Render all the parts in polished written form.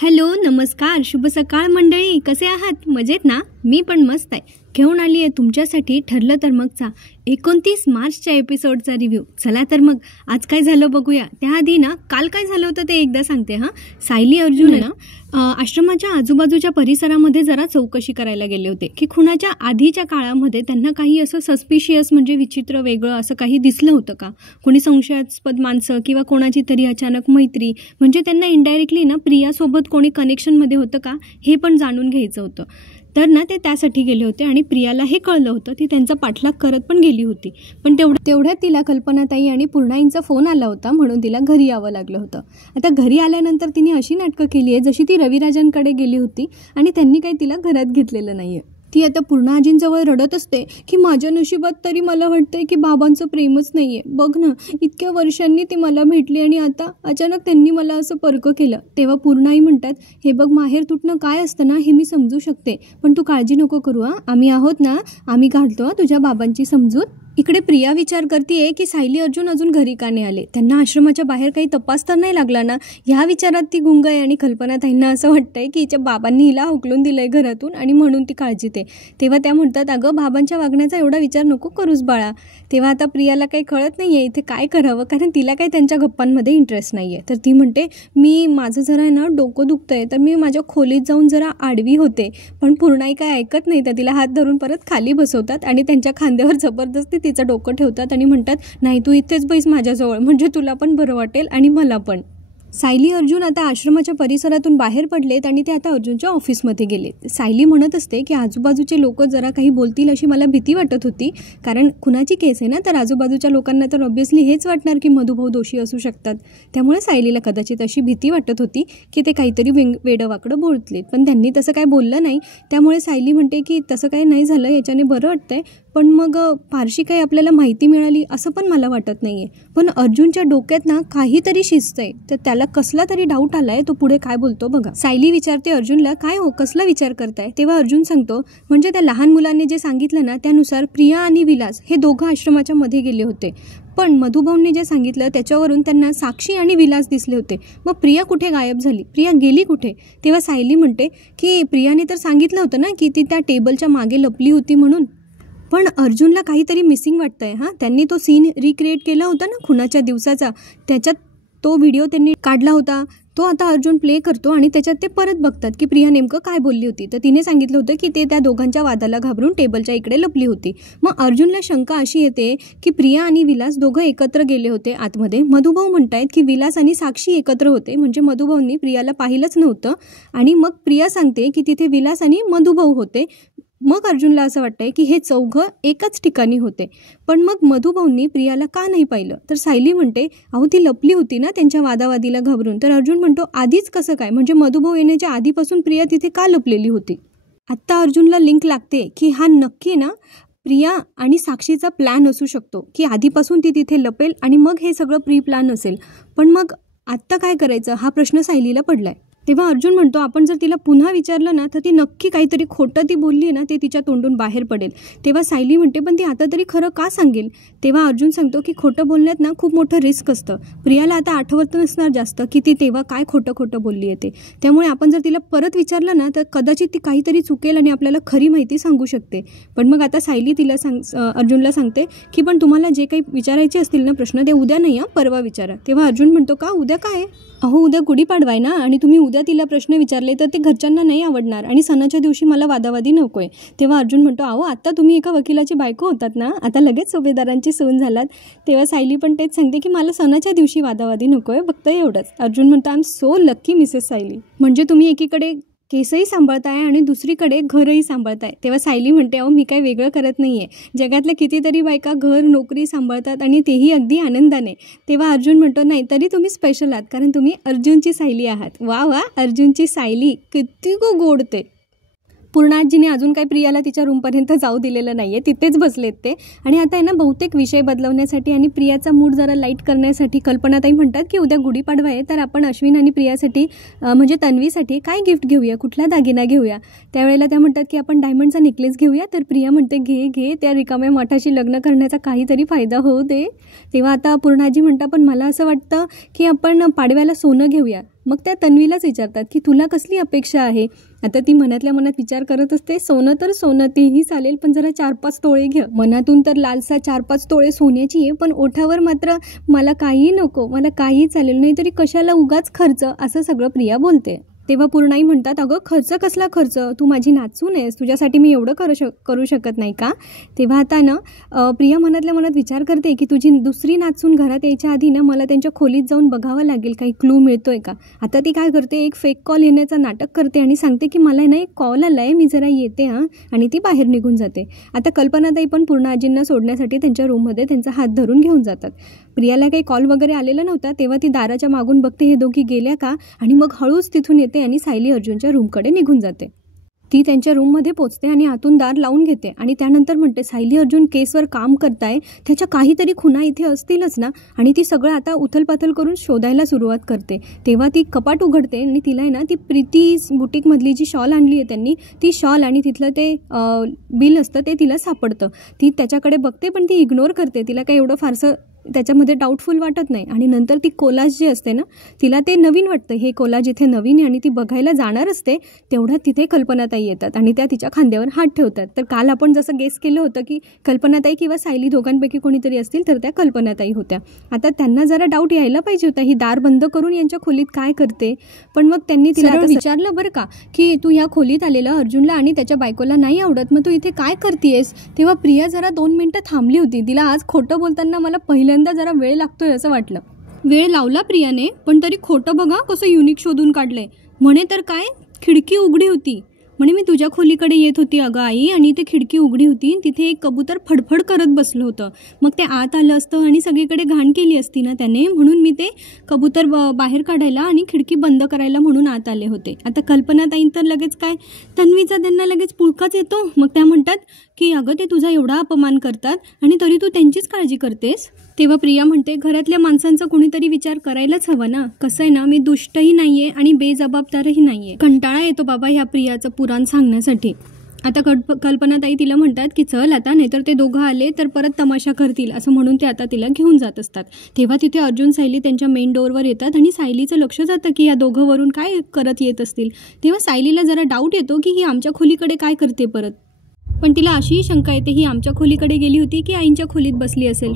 Hello, नमस्कार, शुभ सकाळ मंडळी. कसे आहात? मजेत ना? मी पण मस्त आहे. घेऊन आली आहे तुमच्यासाठी ठरलं तर मगचा 29 मार्चच्या एपिसोडचा रिव्ह्यू. चला तर मग आज काय झालं बघूया. त्याआधी ना काल काय झालं होतं ते एकदा सांगते. सायली अर्जुन आहे ना आश्रमाच्या आजूबाजूच्या परिसरामध्ये जरा चौकशी करायला गेले होते की खुनाच्या आधीच्या काळामध्ये त्यांना काही असं सस्पिशियस म्हणजे विचित्र वेगळं असं काही दिसलं होतं का, कोणी संशयास्पद माणसं किंवा कोणाची तरी अचानक मैत्री, म्हणजे त्यांना इनडायरेक्टली ना प्रियासोबत कोणी कनेक्शनमध्ये होतं का हे पण जाणून घ्यायचं होतं. तर ना ते त्यासाठी गेले होते आणि प्रियाला हे कळलं होतं. ती त्यांचा पाठलाग करत पण गेली होती. पण तेवढ्यात तिला कल्पनाताई आणि पूर्णाईंचा फोन आला होता, म्हणून तिला घरी यावं लागलं होतं. आता घरी आल्यानंतर तिने अशी नाटकं केली आहे जशी ती रविराजांकडे गेली होती आणि त्यांनी काही तिला घरात घेतलेलं नाही आहे. ती आता पूर्णा आजींजवळ रडत असते की माझ्या नशिबात तरी मला वाटतंय की बाबांचं प्रेमच नाही आहे. बघ ना, इतक्या वर्षांनी ती मला भेटली आणि आता अचानक त्यांनी मला असं परकं केलं. तेव्हा पूर्णाई म्हणतात, हे बघ, माहेर तुटणं काय असतं ना हे मी समजू शकते, पण तू काळजी नको करू. आम्ही आहोत ना, आम्ही काढतो तुझ्या बाबांची समजूत. इकडे प्रिया विचार करते की सायली अर्जुन अजून घरी का नाही आले, त्यांना आश्रमाच्या बाहेर काही तपास तर नाही लागला ना, ह्या विचारात ती गुंग आहे. आणि कल्पनाताईंना असं वाटतंय की हिच्या बाबांनी हिला हुकलून दिलंय घरातून आणि म्हणून ती काळजीत आहे. तेव्हा त्या म्हणतात, अगं बाबांच्या वागण्याचा एवढा विचार नको करूस बाळा. तेव्हा आता प्रियाला काही कळत नाही आहे इथे काय करावं, कारण तिला काही त्यांच्या गप्पांमध्ये इंटरेस्ट नाही आहे. तर ती म्हणते, माझं जरा आहे ना डोकं दुखतंय, तर मी माझ्या खोलीत जाऊन जरा आडवी होते. पण पूर्णाई काय ऐकत नाही, तर तिला हात धरून परत खाली बसवतात आणि त्यांच्या खांद्यावर जबरदस्ती तिचं डोकं ठेवतात आणि म्हणतात, नाही तू इथेच बैस माझ्याजवळ, म्हणजे तुला पण बरं वाटेल आणि मला पण. सायली अर्जुन आता आश्रमाच्या परिसरातून बाहेर पडलेत आणि ते आता अर्जुनच्या ऑफिसमध्ये गेलेत. सायली म्हणत असते की आजूबाजूचे लोक जरा काही बोलतील अशी मला भीती वाटत होती, कारण खुनाची केस आहे ना, तर आजूबाजूच्या लोकांना तर ऑब्व्हियसली हेच वाटणार की मधुभाऊ दोषी असू शकतात. त्यामुळे सायलीला कदाचित अशी भीती वाटत होती की ते काहीतरी वेडंवाकडं बोलतलेत, पण त्यांनी तसं काय बोललं नाही. त्यामुळे सायली म्हणते की तसं काही नाही झालं, याच्याने बरं वाटतंय, पण मग फारशी काही आपल्याला माहिती मिळाली असं पण मला वाटत नाही आहे. पण अर्जुनच्या डोक्यात ना काहीतरी शिस्त आहे, तर त्याला कसला तरी डाऊट आलाय. तो पुढे काय बोलतो बघा. सायली विचारते अर्जुनला, काय हो, कसला विचार करताय? तेव्हा अर्जुन सांगतो, म्हणजे त्या लहान मुलांनी जे सांगितलं ना त्यानुसार प्रिया आणि विलास हे दोघं आश्रमाच्या मध्ये गेले होते, पण मधुभाऊंनी जे सांगितलं त्याच्यावरून त्यांना साक्षी आणि विलास दिसले होते. मग प्रिया कुठे गायब झाली, प्रिया गेली कुठे? तेव्हा सायली म्हणते की प्रियाने तर सांगितलं होतं ना की ती त्या टेबलच्या मागे लपली होती म्हणून, पण अर्जुनला काहीतरी मिसिंग वाटतंय. त्यांनी तो सीन रिक्रिएट केला होता ना खुनाच्या दिवसाचा, त्याच्यात तो व्हिडिओ त्यांनी काढला होता, तो आता अर्जुन प्ले करतो आणि त्याच्यात ते परत बघतात की प्रिया नेमकं काय बोलली होती. तर तिने सांगितलं होतं की ते त्या दोघांच्या वादाला घाबरून टेबलच्या इकडे लपली होती. मग अर्जुनला शंका अशी येते की प्रिया आणि विलास दोघं एकत्र गेले होते आतमध्ये. मधुभाऊ म्हणतायत की विलास आणि साक्षी एकत्र होते, म्हणजे मधुभाऊंनी प्रियाला पाहिलंच नव्हतं. आणि मग प्रिया सांगते की तिथे विलास आणि मधुभाऊ होते. मग अर्जुनला असं वाटतंय की हे चौघं एकाच ठिकाणी होते, पण मग मधुभाऊंनी प्रियाला का नाही पाहिलं? तर सायली म्हणते, अहो ती लपली होती ना त्यांच्या वादावादीला घाबरून. तर अर्जुन म्हणतो, आधीच कसं काय, म्हणजे मधुभाऊ येण्याच्या आधीपासून प्रिया तिथे का लपलेली होती? आत्ता अर्जुनला लिंक लागते की हा नक्की ना प्रिया आणि साक्षीचा प्लॅन असू शकतो, की आधीपासून ती तिथे लपेल आणि मग हे सगळं प्री प्लॅन असेल. पण मग आत्ता काय करायचं हा प्रश्न सायलीला पडलाय. तेव्हा अर्जुन म्हणतो, आपण जर तिला पुन्हा विचारलं ना तर ती नक्की काहीतरी खोटं ती बोलली ना ते तिच्या तोंडून बाहेर पडेल. तेव्हा सायली म्हणते, पण ती आता तरी खरं का सांगेल? तेव्हा अर्जुन सांगतो की खोटं बोलण्यात ना खूप मोठं रिस्क असतं. प्रियाला आता आठवत नसणार जास्त की ती तेव्हा काय खोटं बोलली येते. त्यामुळे आपण जर तिला परत विचारलं ना तर कदाचित ती काहीतरी चुकेल आणि आपल्याला खरी माहिती सांगू शकते. पण मग आता सायली तिला अर्जुनला सांगते की पण तुम्हाला जे काही विचारायचे असतील ना प्रश्न ते उद्या नाही, परवा विचारा. तेव्हा अर्जुन म्हणतो, का उद्या काय? अहो उद्या गुढीपाडवा आहे ना, आणि तुम्ही उद्या तिला प्रश्न विचारले तर ते घरच्यांना नाही आवडणार आणि सणाच्या दिवशी मला वादावादी नकोय. तेव्हा अर्जुन म्हणतो, अहो आता तुम्ही एका वकिलाची बायको होतात ना, आता लगेच सुभेदारांची सून झालात. तेव्हा सायली पण तेच सांगते की मला सणाच्या दिवशी वादावादी नकोय, फक्त एवढंच. अर्जुन म्हणतो, I am so lucky Mrs Sayali, म्हणजे तुम्ही एकीकडे केसही सांभाळताय आणि दुसरीकडे घरही सांभाळताय. तेव्हा सायली म्हणते, अहो मी काय वेगळं करत नाही आहे, जगातल्या कितीतरी बायका घर नोकरी सांभाळतात आणि तेही अगदी आनंदाने. तेव्हा अर्जुन म्हणतो, नाही तरी तुम्ही स्पेशल आहात, कारण तुम्ही अर्जुनची सायली आहात. वा वा, अर्जुनची सायली किती गोडते. पूर्णाजीने अजून काही प्रियाला तिच्या रूमपर्यंत जाऊ दिलेलं नाही आहे, तिथेच बसलेत ते. आणि आता आहे ना बहुतेक विषय बदलवण्यासाठी आणि प्रियाचा मूड जरा लाईट करण्यासाठी कल्पनाताई म्हणतात की उद्या गुढीपाडवा आहे, तर आपण अश्विन आणि प्रियासाठी म्हणजे तन्वीसाठी काय गिफ्ट घेऊया, कुठला दागिना घेऊया. त्यावेळेला त्या म्हणतात की आपण डायमंडचा नेकलेस घेऊया. तर प्रिया म्हणते, घे त्या रिकाम्या मठाशी लग्न करण्याचा काहीतरी फायदा होऊ दे. तेव्हा आता पूर्णाजी म्हणतात, पण मला असं वाटतं की आपण पाडव्याला सोनं घेऊया. मग त्या तन्वीलाच विचारतात की तुला कसली अपेक्षा आहे. आता ती मनातल्या मनात विचार करत असते, सोनं तर सोनं तेही चालेल, पण जरा 4-5 तोळे घे. मनातून तर लालसा 4-5 तोळे सोन्याची आहे, पण ओठावर मात्र मला काही नको, मला काही चालेल, नाहीतरी कशाला उगाच खर्च, असं सगळं प्रिया बोलते. तेव्हा पूर्णाई म्हणतात, अगं खर्च कसला खर्च, तू माझी नाचून आहेस, तुझ्यासाठी मी एवढं करू शकत नाही का. तेव्हा आता ना प्रिया मनातल्या मनात विचार करते की तुझी दुसरी नाचून घरात यायच्या आधी ना मला त्यांच्या खोलीत जाऊन बघावं लागेल, काही क्लू मिळतोय का. आता ती काय करते, एक फेक कॉल येण्याचं नाटक करते आणि सांगते की मला ना एक कॉल आला आहे, मी जरा येते हां, आणि ती बाहेर निघून जाते. आता कल्पनाताई पण पूर्ण आजींना सोडण्यासाठी त्यांच्या रूममध्ये त्यांचा हात धरून घेऊन जातात. प्रियाला काही कॉल वगैरे आलेला नव्हता, तेव्हा ती दाराच्या मागून बघते हे दोघी गेल्या का, आणि मग हळूच तिथून येते आणि सायली अर्जुनच्या रूमकडे निघून जाते. ती त्यांच्या रूममध्ये पोचते आणि आतून दार लावून घेते आणि त्यानंतर म्हणते, सायली अर्जुन केसवर काम करताय, त्याच्या काहीतरी खुणा इथे असतीलच ना. आणि ती सगळं आता उथलपाथल करून शोधायला सुरुवात करते. तेव्हा ती कपाट उघडते आणि तिला आहे ना ती प्रीती बुटीकमधली जी शॉल आणली आहे त्यांनी, ती शॉल आणि तिथलं ते बिल असतं ते तिला सापडतं. ती त्याच्याकडे बघते, पण ती इग्नोर करते, तिला काही एवढं फारसं त्याच्यामध्ये डाऊटफुल वाटत नाही. आणि नंतर ती कोलाज जी असते ना, तिला ते नवीन वाटतं, हे कोलाज इथे नवीन आहे, आणि ती बघायला जाणार असते तेवढ्यात तिथे कल्पनाताई येतात आणि त्या तिच्या खांद्यावर हात ठेवतात. तर काल आपण जसं गेस केलं होतं की कल्पनाताई किंवा सायली दोघांपैकी कोणीतरी असतील, तर त्या कल्पनाताई होत्या. आता त्यांना जरा डाऊट यायला पाहिजे होता, ही दार बंद करून यांच्या खोलीत काय करते. पण मग त्यांनी तिला विचारलं बरं का की तू ह्या खोलीत आलेला अर्जुनला आणि त्याच्या बायकोला नाही आवडत, मग तू इथे काय करतेस. तेव्हा प्रिया जरा 2 मिनिटं थांबली होती. तिला आज खोटं बोलताना मला पहिल्यांदा जरा वेळ लागतोय असं वाटलं. वेळ लावला प्रियाने, पण तरी खोटं बघा कसं युनिक शोधून काढलंय. म्हणे तर काय, खिडकी उघडी होती, म्हणे मी तुझ्या खोलीकडे येत होती अगं आई, आणि ते खिडकी उघडी होती, तिथे एक कबूतर फडफड करत बसलं होतं. मग ते आत आलं असतं आणि सगळीकडे घाण केली असती ना त्याने, म्हणून मी ते कबूतर बाहेर काढायला आणि खिडकी बंद करायला म्हणून आत आले होते. आता कल्पनाताई तर लगेच काय, तन्वीचा त्यांना लगेच पुळकाच येतो. मग त्या म्हणतात की अगं ते तुझा एवढा अपमान करतात आणि तरी तू त्यांचीच काळजी करतेस. तेव्हा प्रिया म्हणते, घरातल्या माणसांचा कोणीतरी विचार करायलाच हवा ना. कसं आहे ना, मी दुष्टही नाहीये आणि बेजबाबदारही नाहीये. कंटाळा येतो बाबा ह्या प्रियाचं पुराण सांगण्यासाठी. आता कल्पनाताई तिला म्हणतात की चल आता, नाहीतर ते दोघं आले तर परत तमाशा करतील, असं म्हणून ते आता तिला घेऊन जात असतात. तेव्हा तिथे अर्जुन सायली त्यांच्या मेन डोअरवर येतात आणि सायलीचं लक्ष जातं की या दोघं वरून काय करत येत असतील. तेव्हा सायलीला जरा डाऊट येतो की ही आमच्या खोलीकडे काय करते परत. पण तिला अशीही शंका येते, ही आमच्या खोलीकडे गेली होती की आईंच्या खोलीत बसली असेल.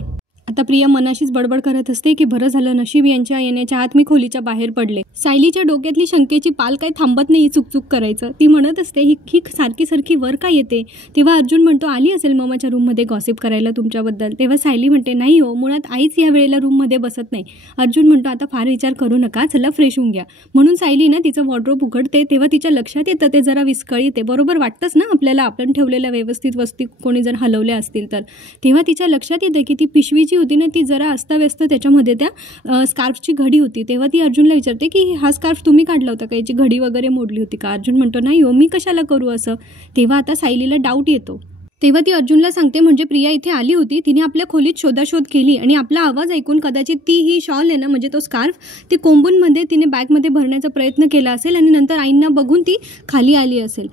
आता प्रिया मनाशीच बडबड करत असते की बरं झालं, नशीब यांच्या येण्याच्या आत मी खोलीच्या बाहेर पडले. सायलीच्या डोक्यातली शंकेची पाल काही थांबत नाही चुकचुक करायचं. ती म्हणत असते, ही सारखी सारखी वर का येते. तेव्हा अर्जुन म्हणतो, आली असेल ममाच्या रूममध्ये गॉसिप करायला तुमच्याबद्दल. तेव्हा सायली म्हणते, नाही हो, मुळात आईच या वेळेला रूममध्ये बसत नाही. अर्जुन म्हणतो, आता फार विचार करू नका, चला फ्रेश होऊन घ्या. म्हणून सायली ना तिचं वॉर्डरोब उघडते. तेव्हा तिच्या लक्षात येतं ते जरा विस्कळीत आहे. बरोबर वाटतंच ना आपल्याला, आपण ठेवलेल्या व्यवस्थित वस्तू कोणी जर हलवल्या असतील तर. तेव्हा तिच्या लक्षात येतं की ती पिशवी होती ना, ती जरा अस्ताव्यस्त, त्याच्यामध्ये त्या स्कार्फची घडी होती. तेव्हा ती अर्जुनला विचारते की हा स्कार्फ तुम्ही काढला होता का, याची घडी वगैरे मोडली होती का. अर्जुन म्हणतो, नाही हो, मी कशाला करू असं. तेव्हा आता सायलीला डाऊट येतो. तेव्हा ती अर्जुनला सांगते, म्हणजे प्रिया इथे आली होती, तिने आपल्या खोलीत शोधाशोध केली आणि आपला आवाज ऐकून कदाचित ती ही शॉल आहे ना, म्हणजे तो स्कार्फ, ते कोंबूनमध्ये तिने बॅगमध्ये भरण्याचा प्रयत्न केला असेल आणि नंतर आईंना बघून ती खाली आली असेल.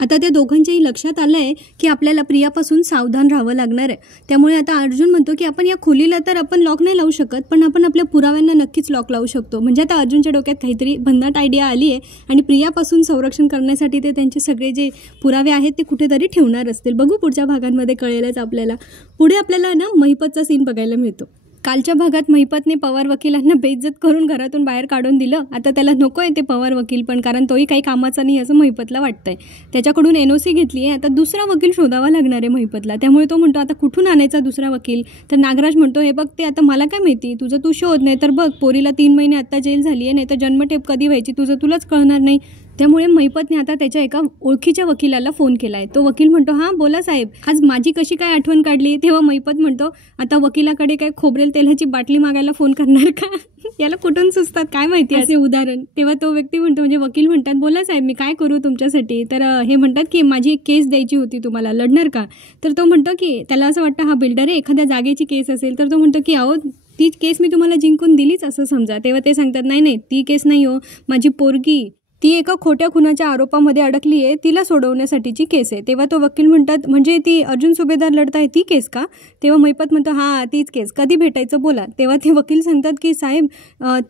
आता त्या दोघांच्याही लक्षात आलं आहे की आपल्याला प्रियापासून सावधान राहावं लागणार आहे. त्यामुळे आता अर्जुन म्हणतो की आपण या खोलीला तर आपण लॉक नाही लावू शकत, पण आपण आपल्या पुराव्यांना नक्कीच लॉक लावू शकतो. म्हणजे आता अर्जुनच्या डोक्यात काहीतरी भन्नाट आयडिया आली आहे आणि प्रियापासून संरक्षण करण्यासाठी ते त्यांचे सगळे जे पुरावे आहेत ते कुठेतरी ठेवणार असतील. बघू पुढच्या भागांमध्ये कळेलच आपल्याला. पुढे आपल्याला ना महिपतचा सीन बघायला मिळतो. कालच्या भागात महिपतने पवार वकिलांना बेइज्जत करून घरातून बाहेर काढून दिलं. आता त्याला नको आहे ते पवार वकील, पण कारण तोही काही कामाचा नाही असं महिपतला वाटतंय. त्याच्याकडून NOC घेतली आहे. आता दुसरा वकील शोधावा लागणार आहे महिपतला. त्यामुळे तो म्हणतो, आता कुठून आणायचा दुसरा वकील. तर नागराज म्हणतो, हे बघ ते आता मला काय माहिती, तुझं तू शोध, नाही तर बघ पोरीला 3 महिने आता जेल झाली आहे, नाही तर जन्मठेप कधी व्हायची तुलाच कळणार नाही. त्यामुळे महिपतने आता त्याच्या एका ओळखीच्या वकिलाला फोन केलाय. तो वकील म्हणतो, हां बोला साहेब, आज माझी कशी काय आठवण काढली. तेव्हा महिपत म्हणतो, आता वकिलाकडे काय खोबरेल तेलाची बाटली मागायला फोन करणार का. याला कुठून सुचतात काय माहिती असे उदाहरण. तेव्हा तो व्यक्ती म्हणतो, म्हणजे वकील म्हणतात, बोला साहेब मी काय करू तुमच्यासाठी. तर हे म्हणतात की माझी एक केस द्यायची होती तुम्हाला, लढणार का. तर तो म्हणतो की त्याला असं वाटतं हा बिल्डर आहे, एखाद्या जागेची केस असेल. तर तो म्हणतो की अहो ती केस मी तुम्हाला जिंकून दिलीच असं समजा. तेव्हा ते सांगतात, नाही ती केस नाही हो, माझी पोरगी ती एका खोट्या खुनाच्या आरोपामध्ये अडकली आहे, तिला सोडवण्यासाठीची केस आहे. तेव्हा तो वकील म्हणतात, म्हणजे ती अर्जुन सुभेदार लढताय ती केस का? तेव्हा महिपत म्हणतो, हां तीच केस, कधी भेटायचं बोला. तेव्हा ते वकील सांगतात की साहेब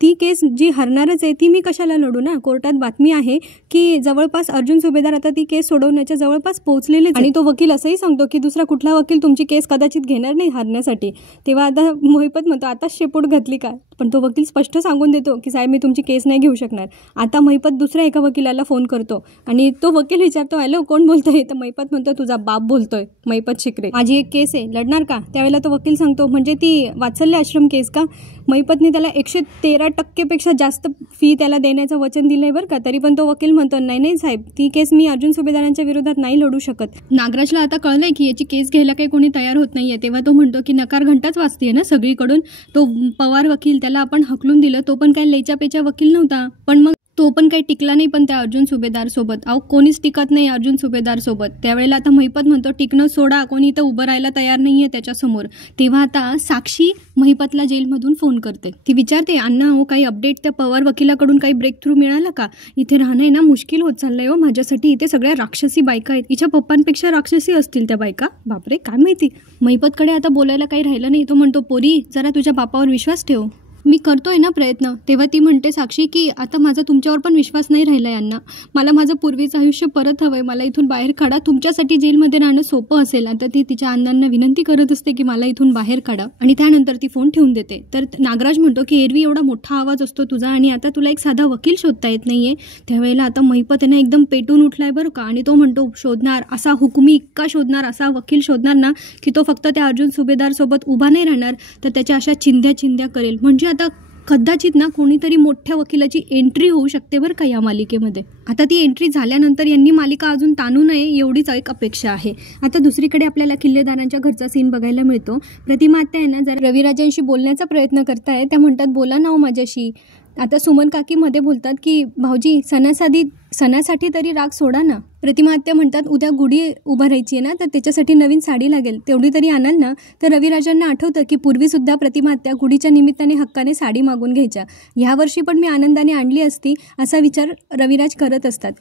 ती केस जी हरणारच आहे ती मी कशाला लढू ना, कोर्टात बातमी आहे की जवळपास अर्जुन सुभेदार आता ती केस सोडवण्याच्या जवळपास पोहोचलेलेच. आणि तो वकील असंही सांगतो की दुसरा कुठला वकील तुमची केस कदाचित घेणार नाही हरण्यासाठी. तेव्हा आता महिपत म्हणतो, आताच शेपूट घातली का? पण तो वकील स्पष्ट सांगून देतो की साहेब मी तुमची केस नाही घेऊ शकणार. आता महिपत दुसऱ्या एका वकिलाला फोन करतो आणि तो वकील विचारतो, हॅलो कोण बोलतोय? तर महिपत म्हणतो, तुझा बाप बोलतोय, महिपत शिकरे, माझी एक केस आहे, लढणार का? त्यावेळेला तो वकील सांगतो, म्हणजे ती वात्सल्य आश्रम केस का? महिपतने त्याला 113% जास्त फी त्याला देण्याचं वचन दिलंय बरं का. तरी पण तो वकील म्हणतो, नाही साहेब ती केस मी अर्जुन सुभेदारांच्या विरोधात नाही लढू शकत. नागराजला आता कळलंय की याची केस घ्यायला काही कोणी तयार होत नाहीये. तेव्हा तो म्हणतो की नकार घंटाच वाजतीये ना सगळीकडून. तो पवार वकील त्याला आपण हकलून दिलं, तो पण काही लेच्या पेच्या वकील नव्हता, पण मग तो पण काही टिकला नाही पण त्या अर्जुन सुभेदार सोबत. अहो कोणीच टिकत नाही अर्जुन सुभेदार सोबत. त्यावेळेला आता महिपत म्हणतो, टिकणं सोडा, कोणी इथं उभं राहायला तयार नाहीये त्याच्यासमोर. तेव्हा आता साक्षी महिपतला जेलमधून फोन करते. ती विचारते, अण्णा हो काही अपडेट त्या पवार वकिलाकडून काही ब्रेक थ्रू मिळाला का? इथे राहणं आहे ना मुश्किल होत चाललंय हो माझ्यासाठी. इथे सगळ्या राक्षसी बायका आहेत, हिच्या पप्पांपेक्षा राक्षसी असतील त्या बायका, बापरे काय माहिती. महिपतकडे आता बोलायला काही राहिलं नाही. तो म्हणतो, पोरी जरा तुझ्या बापावर विश्वास ठेव, मी करतोय ना प्रयत्न. तेव्हा ती म्हणते साक्षी की आता माझा तुमच्यावर पण विश्वास नाही राहिला यांना, मला माझं पूर्वीचं आयुष्य परत हवंय, मला इथून बाहेर काढा, तुमच्यासाठी जेलमध्ये राहणं सोपं असेल. आता ती तिच्या अण्णांना विनंती करत असते की मला इथून बाहेर काढा आणि त्यानंतर ती फोन ठेवून देते. तर नागराज म्हणतो की एरवी एवढा मोठा आवाज असतो तुझा आणि आता तुला एक साधा वकील शोधता येत नाहीये. त्यावेळेला आता महिपत यांना एकदम पेटून उठलाय बरं का. आणि तो म्हणतो, शोधणार असा हुकुमी इक्का शोधणार, असा वकील शोधणार ना की तो फक्त त्या अर्जुन सुभेदार सोबत उभा नाही राहणार, तर त्याच्या अशा चिंध्या करेल. म्हणजे आता कदाचित ना कोणीतरी मोठ्या वकिलाची एंट्री होऊ शकते बरं का या मालिकेमध्ये. आता ती एंट्री झाल्यानंतर यांनी मालिका अजून ताणू नये एवढीच एक अपेक्षा आहे. आता दुसरीकडे आपल्याला किल्लेदारांच्या घरचा सीन बघायला मिळतो. प्रतिमा आत्या आहे ना जरा रविराजांशी बोलण्याचा प्रयत्न करताय. त्या म्हणतात, बोला ना हो माझ्याशी. आता सुमन काकी मध्ये बोलतात की भाऊजी सणासाठी तरी राग सोडा ना. प्रतिमा आत्या म्हणतात, उद्या गुढी उभारायची आहे ना, तर त्याच्यासाठी नवीन साडी लागेल, तेवढी तरी आणाल ना. तर रविराजांना आठवतं की पूर्वीसुद्धा प्रतिमा आत्या गुढीच्या निमित्ताने हक्काने साडी मागून घ्यायच्या. ह्यावर्षी पण मी आनंदाने आणली असती असा विचार रविराज करत असतात.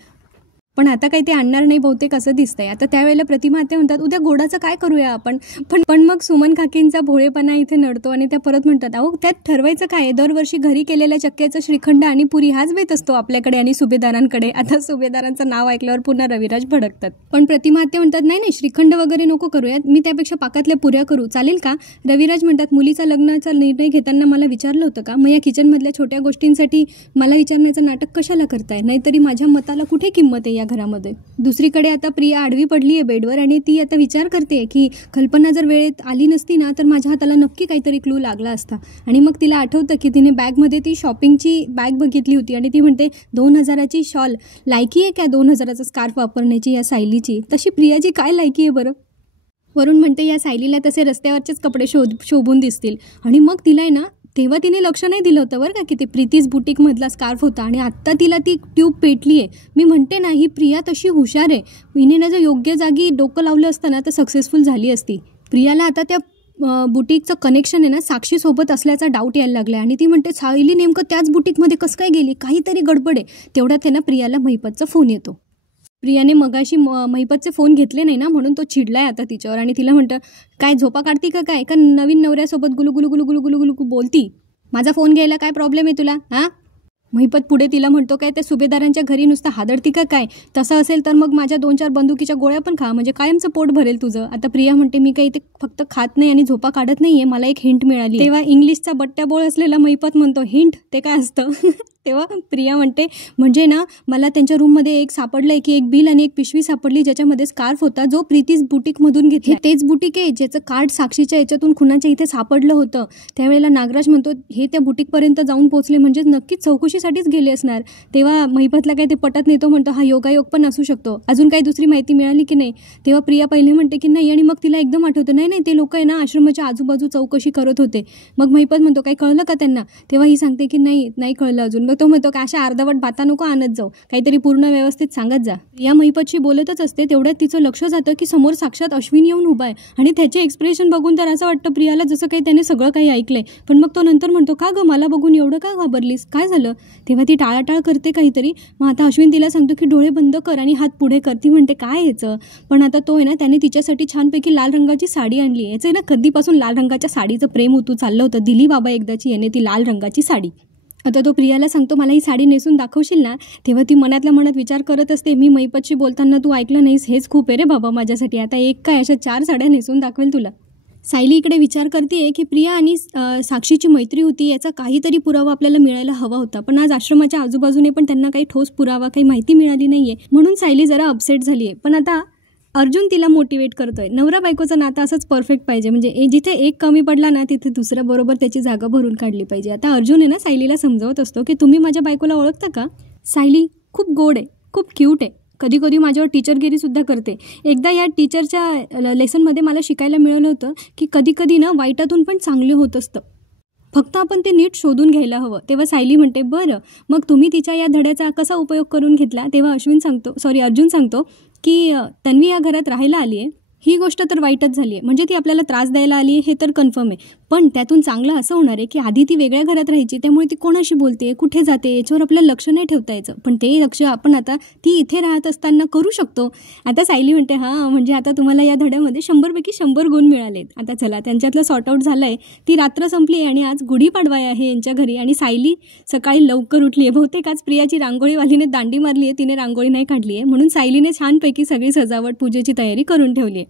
पण आता काही ते आणणार नाही बहुतेक असं दिसतंय. आता त्यावेळेला प्रतिमा आत्या म्हणतात, उद्या गोडाचं काय करूया आपण. पण मग सुमन काकींचा भोळेपणा इथे नडतो आणि त्या परत म्हणतात, अहो त्यात ठरवायचं काय, दरवर्षी घरी केलेल्या चक्क्याचं श्रीखंड आणि पुरी हाच बेत असतो आपल्याकडे आणि सुभेदारांकडे. आता सुभेदारांचं नाव ऐकल्यावर पुन्हा रविराज भडकतात. पण प्रतिमा आत्या म्हणतात, नाही श्रीखंड वगैरे नको करूयात, मी त्यापेक्षा पाकातल्या पुऱ्या करू, चालेल का? रविराज म्हणतात, मुलीचा लग्नाचा निर्णय घेताना मला विचारलं होतं का? मग या किचनमधल्या छोट्या गोष्टींसाठी मला विचारण्याचं नाटक कशाला करताय? नाहीतरी माझ्या मताला कुठे किंमत आहे या घरामध्ये. दुसरीकडे आता प्रिया आडवी पडली आहे बेडवर आणि ती आता विचार करते की कल्पना जर वेळेत आली नसती ना तर माझ्या हाताला नक्की काहीतरी क्लू लागला असता. आणि मग तिला आठवतं की तिने बॅगमध्ये ती शॉपिंगची बॅग बघितली होती आणि ती म्हणते, 2000ची शॉल, लायकी आहे का 2000चा स्कार्फ वापरण्याची या सायलीची? तशी प्रियाची काय लायकी आहे बरं? वरून म्हणते, या सायलीला तसे रस्त्यावरचेच कपडे शोभून दिसतील. आणि मग तिला आहे ना, तेव्हा तिने लक्ष नाही दिलं होतं बरं का की ते प्रीतीज बुटीकमधला स्कार्फ होता आणि आत्ता तिला ती ट्यूब पेटली आहे. मी म्हणते ना, ही प्रिया तशी हुशार आहे. हिने ना जर योग्य जागी डोकं लावलं असतं ना तर सक्सेसफुल झाली असती. प्रियाला आता त्या बुटीकचं कनेक्शन आहे ना साक्षीसोबत असल्याचा डाऊट यायला लागला आणि ती म्हणते, सायली नेमकं त्याच बुटीकमध्ये कसं काय गेली, काहीतरी गडबड आहे. तेवढ्यात आहे ना प्रियाला महिपतचा फोन येतो. प्रियाने मगाशी महिपतचे फोन घेतले नाही ना म्हणून तो चिडलाय आता तिच्यावर आणि तिला म्हणतं, काय झोपा काढती का काय, का नवीन नवऱ्यासोबत गुलू गुलू गुलू गुलू गुलू गुलू बोलती, माझा फोन घ्यायला काय प्रॉब्लेम आहे तुला? हां, महिपत पुढे तिला म्हणतो, काय त्या सुभेदारांच्या घरी नुसतं हादरती का काय? तसं असेल तर मग माझ्या 2-4 बंदुकीच्या गोळ्या पण खा, म्हणजे कायमचं पोट भरेल तुझं. आता प्रिया म्हणते, मी काही ते फक्त खात नाही आणि झोपा काढत नाहीये, मला एक हिंट मिळाली. तेव्हा इंग्लिशचा बट्ट्याबोळ असलेला महिपत म्हणतो, हिंट ते काय असतं? तेव्हा प्रिया म्हणते, म्हणजे ना मला त्यांच्या रूममध्ये एक सापडलंय की एक बिल आणि एक पिशवी सापडली ज्याच्यामध्ये स्कार्फ होता जो प्रीतीज बुटीकमधून घेतला. तेच बुटीक आहे ज्याचं कार्ड साक्षीच्या याच्यातून खुनाच्या इथे सापडलं होतं. त्यावेळेला नागराज म्हणतो, हे त्या बुटीकपर्यंत जाऊन पोहोचले म्हणजे नक्कीच चौकशीसाठीच गेले असणार. तेव्हा महिपतला काय ते पटत नाही. तो म्हणतो, हा योगायोग पण असू शकतो, अजून काही दुसरी माहिती मिळाली की नाही? तेव्हा प्रिया पहिले म्हणते की नाही आणि मग तिला एकदम आठवतं, नाही ते लोक आहे ना आश्रमाच्या आजूबाजू चौकशी करत होते. मग महिपत म्हणतो, काही कळलं का त्यांना? तेव्हा ही सांगते की नाही कळलं अजून. मग तो म्हणतो का अशा अर्धवट बाता नको आणत जाऊ, काहीतरी पूर्ण व्यवस्थित सांगत जा. प्रिया महिपतशी बोलतच असते तेवढ्यात तिचं लक्ष जातं की समोर साक्षात अश्विन येऊन उभा आहे आणि त्याचे एक्सप्रेशन बघून तर असं वाटतं प्रियाला जसं काही त्याने सगळं काही ऐकलंय. पण मग तो नंतर म्हणतो का गं मला बघून एवढं का घाबरलीस, काय झालं. तेव्हा ती टाळाटाळ करते काहीतरी. मग आता अश्विन तिला सांगतो की डोळे बंद कर आणि हात पुढे कर. ती म्हणते काय ह्याचं. पण आता तो आहे ना त्याने तिच्यासाठी छानपैकी लाल रंगाची साडी आणली आहे. याचं आहे ना कधीपासून लाल रंगाच्या साडीचं प्रेम उतू चाललं होतं. दिली बाबा एकदाची याने ती लाल रंगाची साडी. आता तो प्रियाला सांगतो मला ही साडी नेसून दाखवशील ना. तेव्हा ती मनातल्या मनात विचार करत असते मी महिपतशी बोलताना तू ऐकलं नाहीस हेच खूप आहे रे बाबा माझ्यासाठी. आता एक काय अशा 4 साड्या नेसून दाखवेल तुला. सायली इकडे विचार करते की प्रिया आणि साक्षीची मैत्री होती याचा काहीतरी पुरावा आपल्याला मिळायला हवा होता. पण आज आश्रमाच्या आजूबाजूने पण त्यांना काही ठोस पुरावा काही माहिती मिळाली नाहीये. म्हणून सायली जरा अपसेट झाली आहे. पण आता अर्जुन तिला मोटिवेट करतोय. नवरा बायकोचं नातं असंच परफेक्ट पाहिजे. म्हणजे जिथे एक कमी पडला ना तिथे दुसऱ्या बरोबर त्याची जागा भरून काढली पाहिजे. आता अर्जुन आहे ना सायलीला समजावत असतो की तुम्ही माझ्या बायकोला ओळखता का. सायली खूप गोड आहे, खूप क्यूट आहे, कधी कधी माझ्यावर टीचरगिरीसुद्धा करते. एकदा या टीचरच्या लेसनमध्ये मला शिकायला मिळालं होतं की कधी कधी ना वाईटातून पण चांगले होत असतं, फक्त आपण ते नीट शोधून घ्यायला हवं. तेव्हा सायली म्हणते बरं मग तुम्ही तिच्या या धड्याचा कसा उपयोग करून घेतला. तेव्हा अर्जुन सांगतो की तन्वी या घरात राहायला आली आहे. ही गोष्ट तर वाईटच झाली आहे. म्हणजे ती आपल्याला त्रास द्यायला आली आहे हे तर कन्फर्म आहे. पण त्यातून चांगलं असं होणार आहे की आधी ती वेगळ्या घरात राहायची त्यामुळे ती कोणाशी बोलते कुठे जाते याच्यावर आपल्याला लक्ष नाही ठेवता यायचं. पण ते लक्ष आपण आता ती इथे राहत असताना करू शकतो. आता सायली म्हणते हां म्हणजे आता तुम्हाला या धड्यामध्ये 100पैकी 100 गुण मिळालेत. आता चला त्यांच्यातलं सॉर्ट आउट झालं आहे. ती रात्र संपली आहे आणि आज गुढीपाडवा आहे यांच्या घरी आणि सायली सकाळी लवकर उठली आहे. बहुतेक आज प्रियाची रांगोळीवालीने दांडी मारली आहे, तिने रांगोळी नाही काढली आहे म्हणून सायलीने छानपैकी सगळी सजावट पूजेची तयारी करून ठेवली आहे.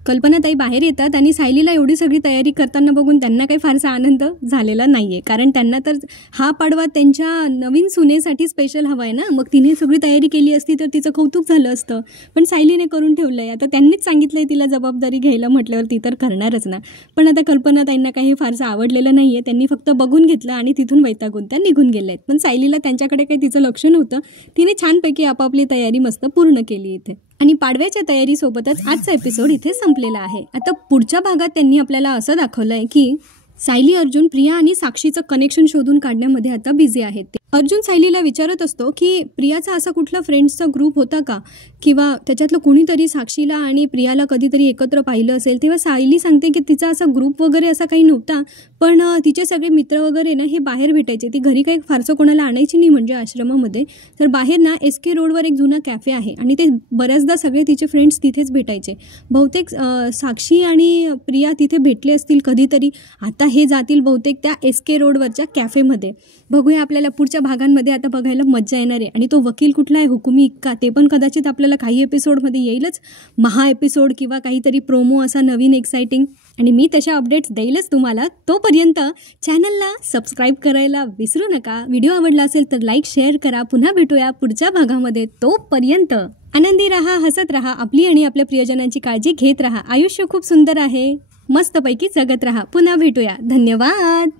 कल्पनाताई बाहेर येतात आणि सायलीला एवढी सगळी तयारी करताना बघून त्यांना काही फारसा आनंद झालेला नाहीये. कारण त्यांना तर हा पाडवा त्यांच्या नवीन सुनेसाठी स्पेशल हवा आहे ना. मग तिने सगळी तयारी केली असती तर तिचं कौतुक झालं असतं. पण सायलीने करून ठेवलंय. आता त्यांनीच सांगितलंय तिला जबाबदारी घ्यायला म्हटल्यावर ती तर करणारच ना. पण आता कल्पनाताईंना काही फारसं आवडलेलं नाहीये. त्यांनी फक्त बघून घेतलं आणि तिथून वैतागून त्या निघून गेल्या आहेत. पण सायलीला त्यांच्याकडे काही तिचं लक्ष नव्हतं. तिने छानपैकी आपापली तयारी मस्त पूर्ण केली इथे. आणि पाडव्याच्या तयारीसोबतच आजचा एपिसोड इथे संपलेला आहे. आता पुढच्या भागात त्यांनी आपल्याला असं दाखवलंय की सायली अर्जुन प्रिया आणि साक्षीचं कनेक्शन शोधून काढण्यामध्ये आता बिझी आहेत. अर्जुन सायलीला विचारत असतो की प्रियाचा असा कुठला फ्रेंड्सचा ग्रुप होता का किंवा त्याच्यातलं कोणीतरी साक्षीला आणि प्रियाला कधीतरी एकत्र पाहिलं असेल. तेव्हा सायली सांगते की तिचा असा ग्रुप वगैरे असा काही नव्हता. पण तिचे सगळे मित्र वगैरे ना हे बाहेर भेटायचे. ती घरी काही फारसं कोणाला आणायची नाही म्हणजे आश्रमामध्ये. तर बाहेर ना SK रोडवर एक जुना कॅफे आहे आणि ते बऱ्याचदा सगळे तिचे फ्रेंड्स तिथेच भेटायचे. बहुतेक साक्षी आणि प्रिया तिथे भेटले असतील कधीतरी. आता हे जातील बहुतेक त्या SK रोडवरच्या कॅफेमध्ये. बघूया आपल्याला पुढच्या भागांमध्ये आता बघायला मजा येणार आहे. आणि तो वकील कुठला आहे हुकुमी इक्का ते पण कदाचित आपल्याला काही एपिसोडमध्ये येईलच. महा एपिसोड किंवा काहीतरी प्रोमो असा नवीन एक्साइटिंग. आणि मी तशा अपडेट्स देईलच तुम्हाला. तोपर्यंत चॅनलला सबस्क्राईब करायला विसरू नका. व्हिडिओ आवडला असेल तर लाईक शेअर करा. पुन्हा भेटूया पुढच्या भागामध्ये. तोपर्यंत आनंदी राहा, हसत राहा, आपली आणि आपल्या प्रियजनांची काळजी घेत राहा. आयुष्य खूप सुंदर आहे. मस्तपैकी जगत राहा. पुन्हा भेटूया. धन्यवाद.